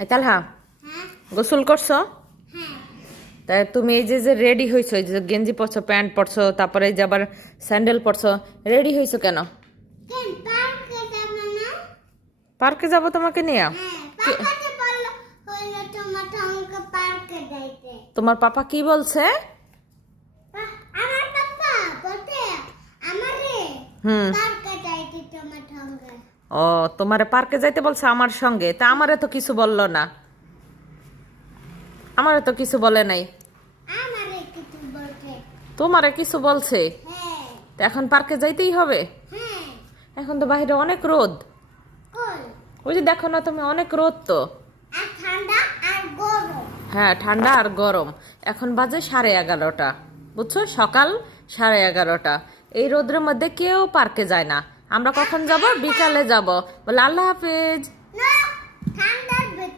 এই তালহা, গোসল করছো? তাই তুমি এই যে রেডি হয়েছো, এই যে গেঞ্জি পরছো, প্যান্ট পরছো, তারপরে এই যে আবার স্যান্ডেল পরছো, রেডি হয়েছো কেন? পার্কে যাব তোমাকে নিয়ে? তোমার পাপা কি বলছে? ও, তোমারে পার্কে যাইতে বলছে আমার সঙ্গে? তা আমারে তো কিছু বললো না, আমারে তো কিছু বলে নাই। তোমারে কিছু বলছে? তা এখন পার্কে যাইতেই হবে? এখন তো বাইরে অনেক রোদ। ওই যে দেখো না তুমি, অনেক রোদ তো। হ্যাঁ, ঠান্ডা আর গরম। এখন বাজে 11:30, বুঝছো? সকাল 11:30। এই রোদের মধ্যে কেউ পার্কে যায় না। আমরা কখন যাব? বিকালে যাব। বলে আল্লাহ হাফেজ।